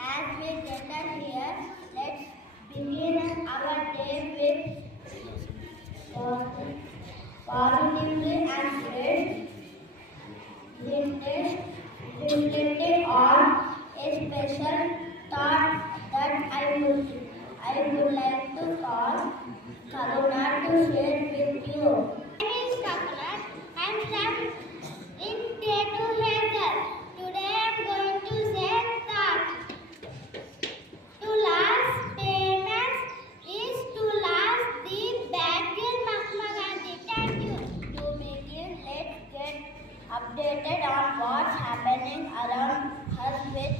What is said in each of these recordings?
As we gather here, let's begin our day with positively and reflecting on a special thought that I would like to call Karuna to share with you. My name is Karuna. I'm from in day to Hazel. Today I'm going to say that to last famous is to last the battle Mahatma Gandhi. Thank you. To begin, let's get updated on what's happening around us with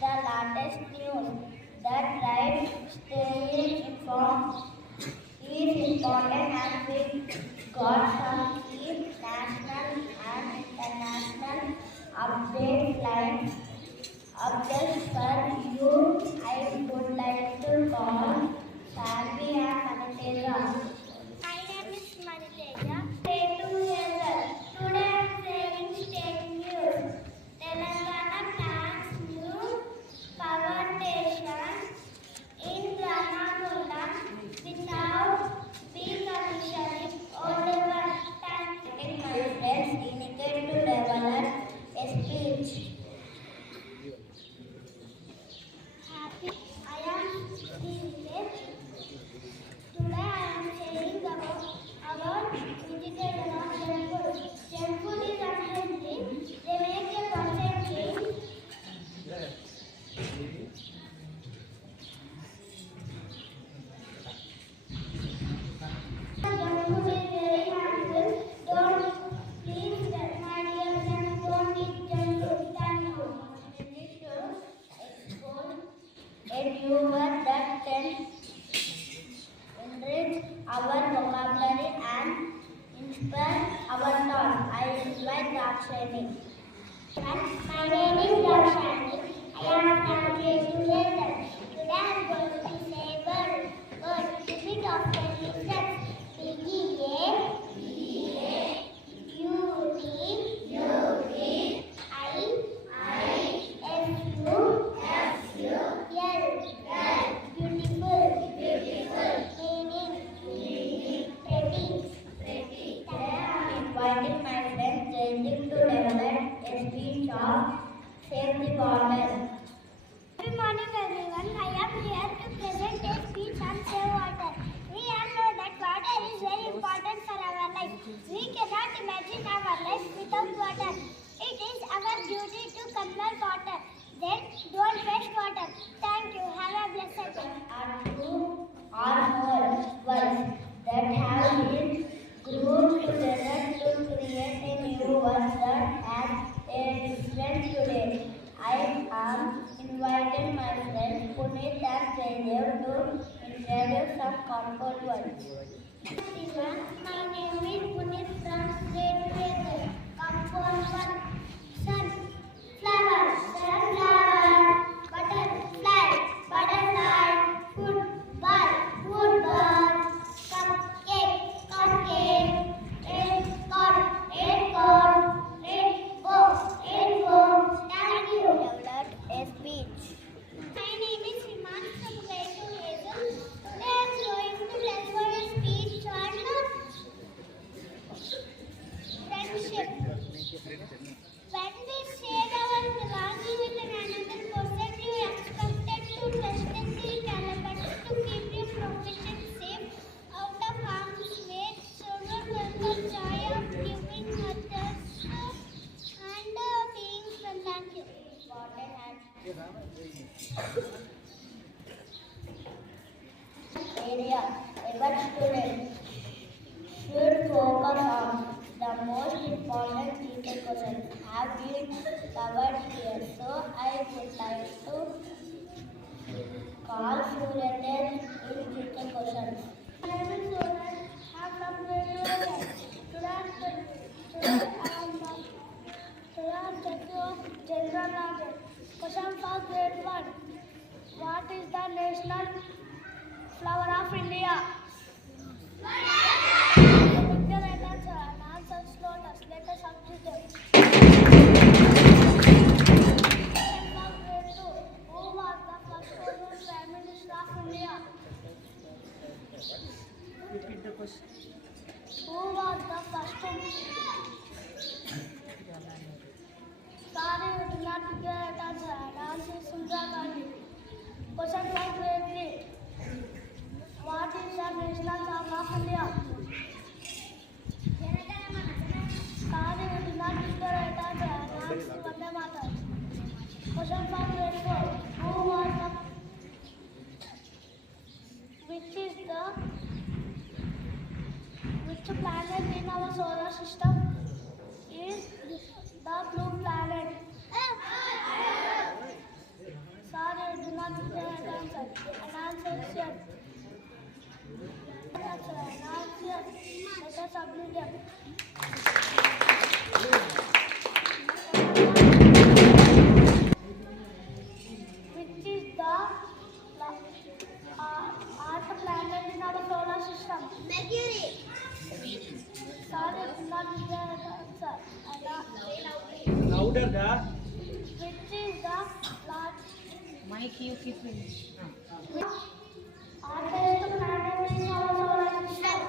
the latest news. That right, staying informed is important and we got some key national and international updates for you. I would like to call Sarvi and Maniteja. My name is Maniteja. Stay together. Today I am saying state news. Telangana plans new power station in Ranagulam without decommissioning old one. Thanking my friends initiated to develop a speech. Happy I am Hazel. Today I am saying about vegetarian or junk food. Junk food is unhealthy. They make a person gain. Junk food is very harmful. Don't please, my dear friends, don't eat junk food. Thank you. We need to expose a viewer that can enrich our vocabulary and inspire our thoughts. I invite Dakshani. My name is Dakshani. I am from grade 2 Hazel. Today I am going to say word. Repeat after me. Steps. Inviting my friend Hazel to develop a speech of Save the Water. Good morning everyone. I am here to present a speech on Save Water. We all know that water is very important for our life. We cannot imagine our life without water. It is our duty to conserve water. Then don't waste water. Thank you. Have a blessed day. Are two or more words that have been grouped together to create a new word that has a difference today. I am inviting my friends Puneet and Hazel to introduce some compound words. My name is Puneet from grade 2. Compound one. Sun, flower, sunflower, butterfly, butterfly, football, football, cupcake, cupcake, acorn, acorn, rainbow, rainbow. Thank you. Developed a speech. My name is Himan from grade 2 Hazel. Today I am going to deliver a speech on friendship. When we share our belonging with another person, you expected to trustworthy caliber to keep you proficient, safe, out of harm's way. Children learn the joy of giving others and being friends. Thank you. Area. Every student should focus on the most important teacher questions have been covered here. So I would like to call Suryatel in teacher questions. My name is Suryatel. I am from grade 2. Today I am general knowledge. Question for grade 1. What is the national flower of India? Picture and answer lotus. Let us substitute them. Question for grade 2. Who was student from grade 4. Who was the which planet in our solar system is the blue planet? Sorry, do not give the right answer. An answer is yes. An answer. Let us submit them. Which is the earth planet in our solar system? Mercury. Sorry, do not give the right answer. Louder, da. Which is the large Mike, you keep it. earth is the planet in our solar system?